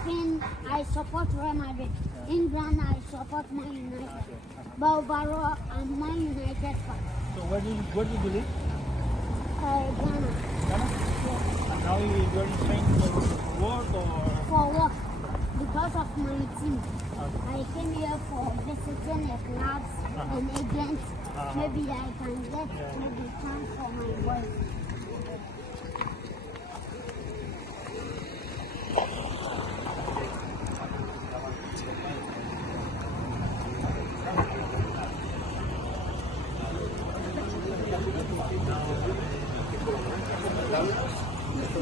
Spain, I support Real Madrid. England, I support Man United. Barbaro and Man United fan. So where do you live? Ghana. Ghana? Yes. And now you're in Spain for work or? For work. Because of my team. Okay. I came here for visiting the clubs and agents. Maybe I can get maybe chance for my boys.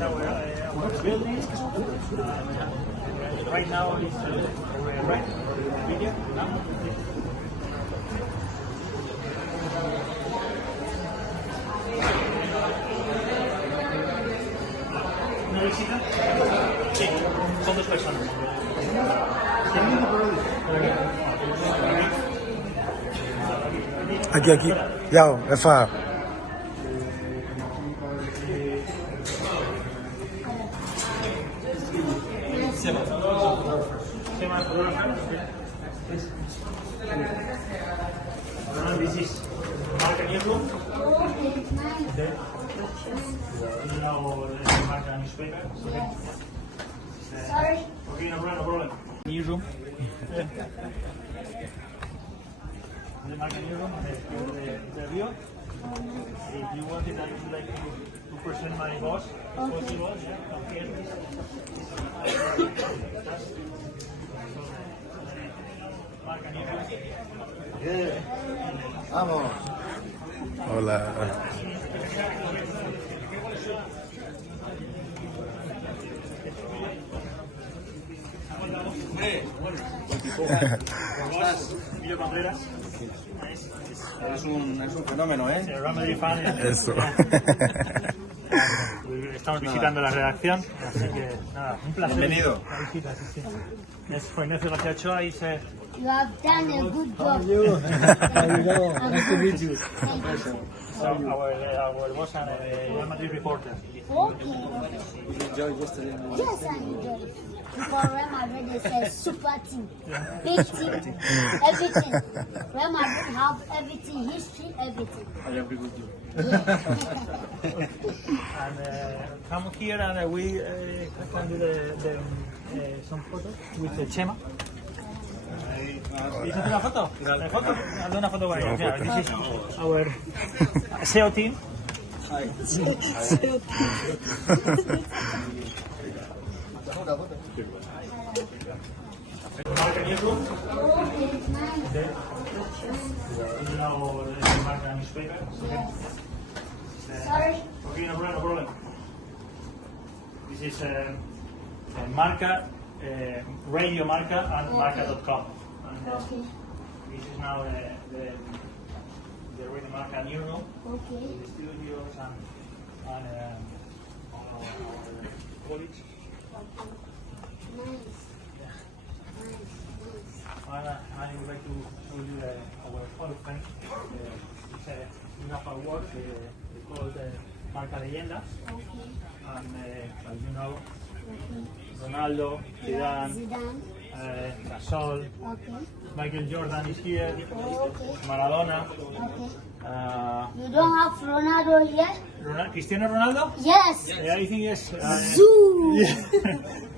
Our building. Right now is right video now. ¿Una visita? Sí, son 2 personas. Aquí. Yaw, Efa. This is MARCA newsroom. Okay. This is now the MARCA newspaper. Okay. Sorry. Okay, no problem. Newsroom. The MARCA newsroom, the interview. If you wanted, I would like to present my boss. Possible, yeah. Okay. MARCA newsroom. Vamos. Hola. Es un fenómeno, ¿eh? Real Madrid fan. Eso. Estamos visitando la redacción, así que nada, un placer. Bienvenido. La visita, sí. Es fue Ignacio García Ochoa y se... You have done a good job. Nice to meet you. So our boss and Real Madrid reporter. Okay. You enjoyed yesterday? Yes, I enjoyed. Because Real Madrid is a super team, big team, everything. Real Madrid have everything, history, everything. I agree with you. And come here and we can do some photos with Chema. ¿Quieres hacer una foto? ¿Una foto? Hazle una foto con ella. Mira, this is our SEO team. MARCA newsroom. Okay. This is now the MARCA newspaper. Sorry. Okay, no problem. This is MARCA, Radio MARCA and MARCA.com. Okay. This is now the Radio MARCA newsroom. Okay. The studios and our colleagues. Nice. I would like to show you our photo frame. It's we have awards called Marca Leyendas. Okay. And as you know, Ronaldo, Zidane, Zidane. Gasol, Okay. Michael Jordan is here, Okay. Maradona, Okay. uh, You don't have Ronaldo here? Cristiano Ronaldo? Yes. I think yes. Zoo. Yeah.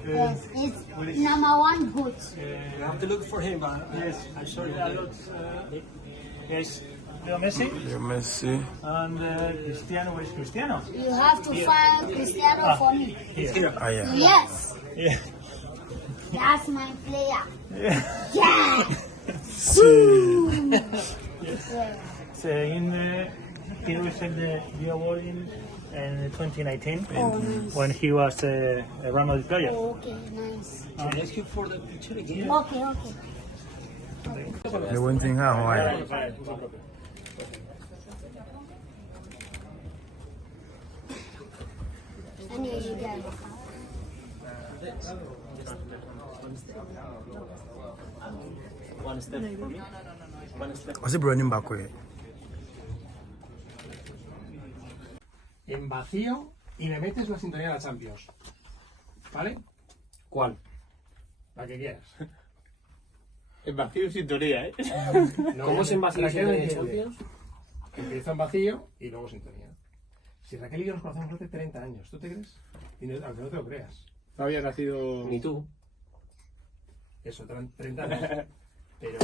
Yes, it's #1 good. You have to look for him. Yes, I'm sorry. Yes, Leo Messi Messi. and Cristiano. Where is Cristiano? You have to find Cristiano for me. Here. Ah, yeah. Yes, Yeah. that's my player. Yeah. Yeah. Zoo. Yes. Yeah. So he received the award in 2019 Oh, nice. when he was a Real Madrid player. Oh, okay, nice. Can I ask you for the picture again? Okay, okay. The one thing how I. And here you go. One step for me. One step. What's the running back way? En vacío y me metes la sintonía de la Champions. ¿Vale? ¿Cuál? La que quieras. En vacío y sintonía, ¿eh? No, ¿Cómo se envacía Raquel en entiende. Champions? Empieza en vacío y luego sintonía. Si Raquel y yo nos conocemos hace 30 años, ¿tú te crees? Y no, aunque no te lo creas. No había nacido... Ni tú. Eso, 30 años. Pero